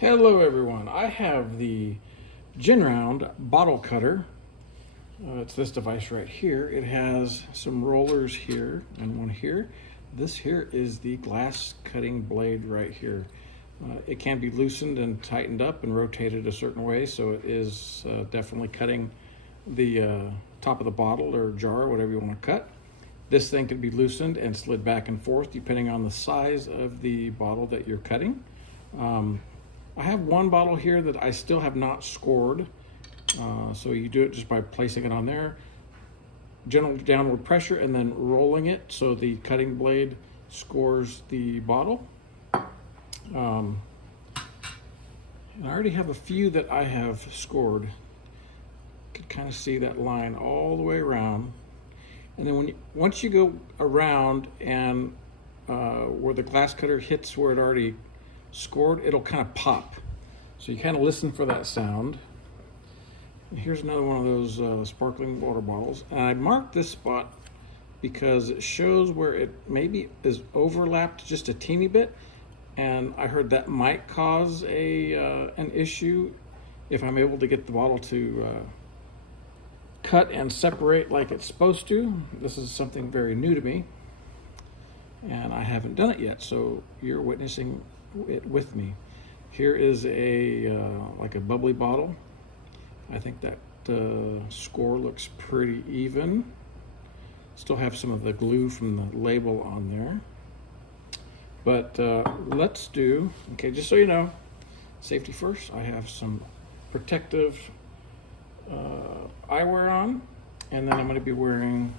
Hello everyone, I have the Genround Bottle Cutter. It's this device right here. It has some rollers here and one here. This here is the glass cutting blade right here. It can be loosened and tightened up and rotated a certain way, so it is definitely cutting the top of the bottle or jar, whatever you want to cut. This thing can be loosened and slid back and forth depending on the size of the bottle that you're cutting. I have one bottle here that I still have not scored. So you do it just by placing it on there, gentle downward pressure, and then rolling it so the cutting blade scores the bottle. And I already have a few that I have scored. You can kind of see that line all the way around. And then once you go around and where the glass cutter hits where it already scored, it'll kind of pop. So you kind of listen for that sound. And here's another one of those sparkling water bottles. And I marked this spot because it shows where it maybe is overlapped just a teeny bit. And I heard that might cause an issue if I'm able to get the bottle to cut and separate like it's supposed to. This is something very new to me, and I haven't done it yet, so you're witnessing it with me. Here is like a bubbly bottle. I think that score looks pretty even. Still have some of the glue from the label on there. But let's do, okay, just so you know, safety first. I have some protective eyewear on, and then I'm going to be wearing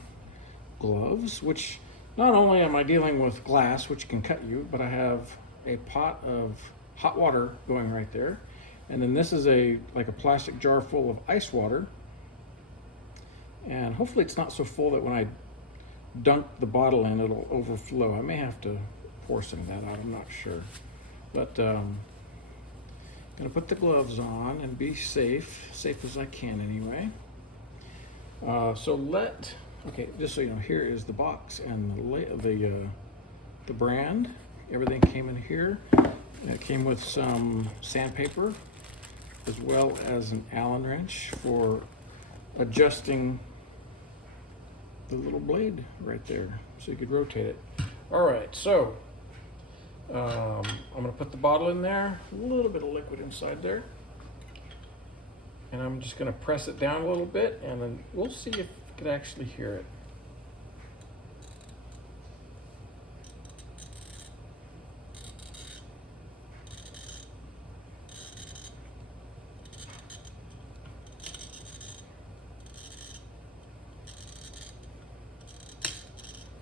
gloves, which not only am I dealing with glass, which can cut you, but I have a pot of hot water going right there. And then this is like a plastic jar full of ice water. And hopefully it's not so full that when I dunk the bottle in, it'll overflow. I may have to pour some of that out, I'm not sure. But I'm gonna put the gloves on and be safe as I can anyway. Okay, just so you know, here is the box and the brand. Everything came in here. It came with some sandpaper as well as an Allen wrench for adjusting the little blade right there so you could rotate it. All right, so I'm gonna put the bottle in there, a little bit of liquid inside there, and I'm just gonna press it down a little bit, and then we'll see if you could actually hear it.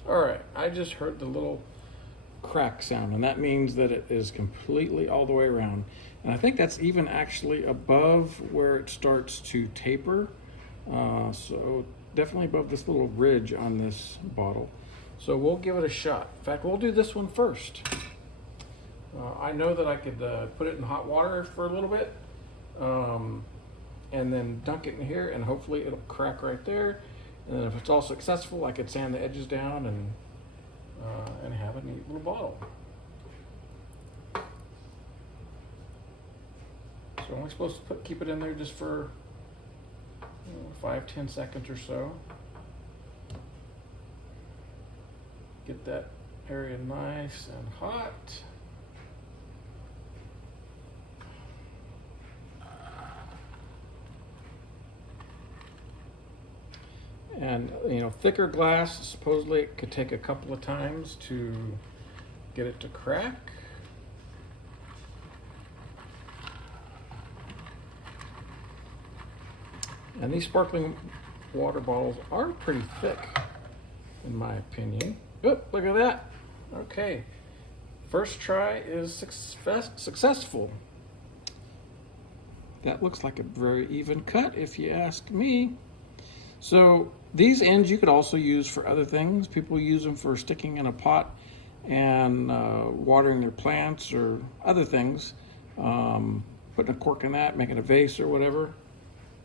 All right, I just heard the little crack sound, and that means that it is completely all the way around. And I think that's even actually above where it starts to taper. So definitely above this little ridge on this bottle. So we'll give it a shot. In fact, we'll do this one first. I know that I could put it in hot water for a little bit, and then dunk it in here, and hopefully it'll crack right there. And then if it's all successful, I could sand the edges down and have a neat little bottle. So I'm only supposed to keep it in there just for 5-10 seconds or so. Get that area nice and hot. And thicker glass, supposedly it could take a couple of times to get it to crack. And these sparkling water bottles are pretty thick, in my opinion. Oop, look at that. Okay, first try is successful. That looks like a very even cut, if you ask me. So these ends you could also use for other things. People use them for sticking in a pot and watering their plants or other things. Putting a cork in that, making a vase or whatever.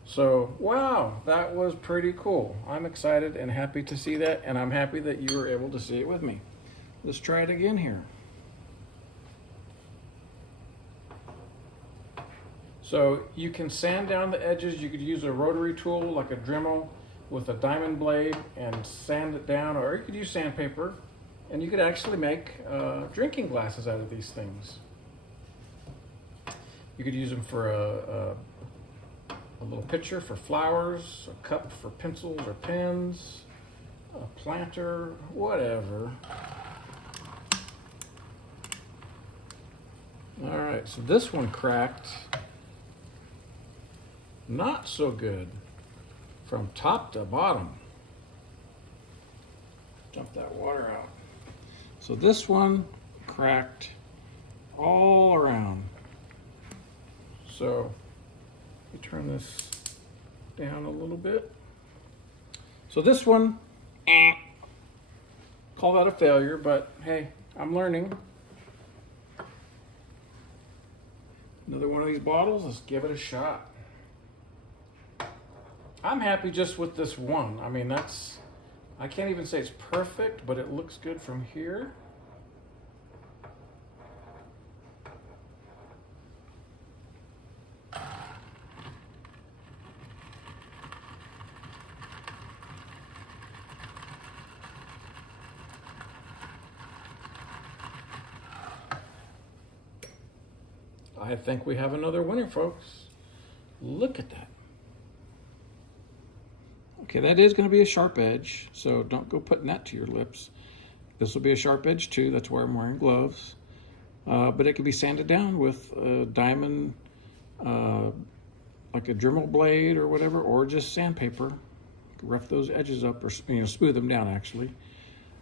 So, wow, that was pretty cool. I'm excited and happy to see that, and I'm happy that you were able to see it with me. Let's try it again here. So you can sand down the edges. You could use a rotary tool like a Dremel with a diamond blade and sand it down, or you could use sandpaper, and you could actually make drinking glasses out of these things. You could use them for a little pitcher for flowers, a cup for pencils or pens, a planter, whatever. All right, so this one cracked. Not so good from top to bottom. Dump that water out. So this one cracked all around. So let me turn this down a little bit. So this one, call that a failure, but hey, I'm learning. Another one of these bottles, let's give it a shot. I'm happy just with this one. I mean, I can't even say it's perfect, but it looks good from here. I think we have another winner, folks. Look at that. Okay, that is going to be a sharp edge, so don't go putting that to your lips. This will be a sharp edge too, that's why I'm wearing gloves. But it can be sanded down with a diamond, like a Dremel blade or whatever, or just sandpaper. Rough those edges up, or smooth them down actually.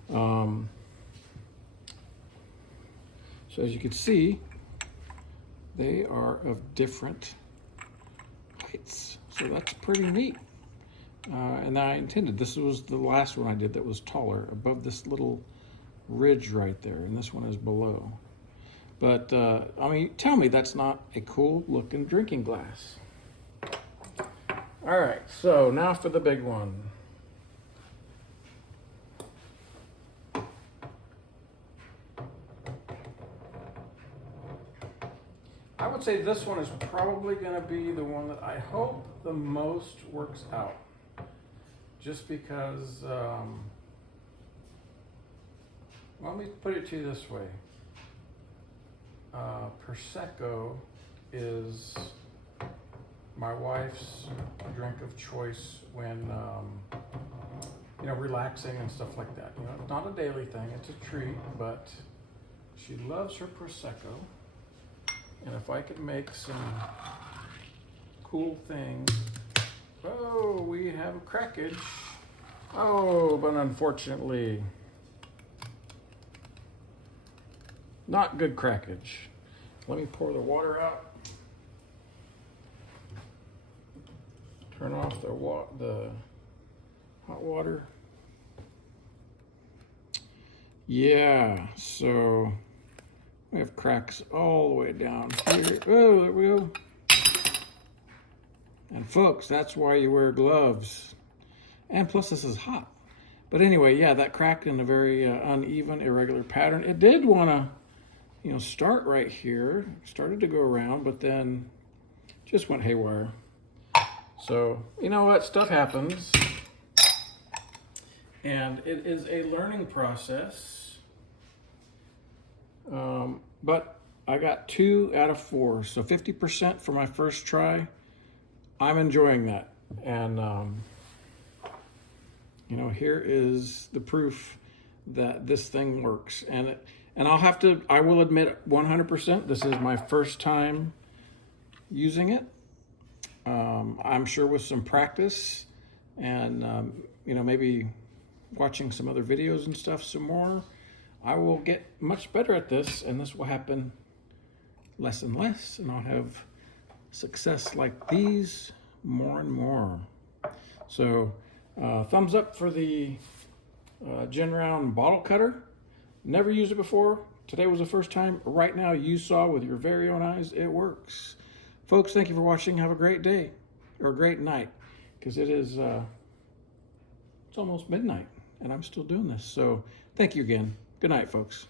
So as you can see, they are of different heights, so that's pretty neat. And I intended, this was the last one I did that was taller, above this little ridge right there, and this one is below. But, I mean, tell me that's not a cool looking drinking glass. All right, so now for the big one. I would say this one is probably going to be the one that I hope the most works out. Just because, let me put it to you this way. Prosecco is my wife's drink of choice when, relaxing and stuff like that. It's not a daily thing, it's a treat, but she loves her Prosecco. And if I could make some cool things. Oh, we have a crackage. Oh, but unfortunately, not good crackage. Let me pour the water out. Turn off the hot water. Yeah, so we have cracks all the way down here. Oh, there we go. And folks, that's why you wear gloves. And plus this is hot. But anyway, yeah, that cracked in a very uneven, irregular pattern. It did want to, start right here. Started to go around, but then just went haywire. So, you know what? Stuff happens. And it is a learning process. But I got 2 out of 4. So 50% for my first try. I'm enjoying that. And, here is the proof that this thing works. And I will admit 100%, this is my first time using it. I'm sure with some practice and, maybe watching some other videos and stuff some more, I will get much better at this, and this will happen less and less, and I'll have success like these more and more. So thumbs up for the Genround Bottle Cutter. Never used it before. Today was the first time. Right now you saw with your very own eyes it works. Folks, thank you for watching. Have a great day, or a great night, because it is it's almost midnight and I'm still doing this. So thank you again. Good night, folks.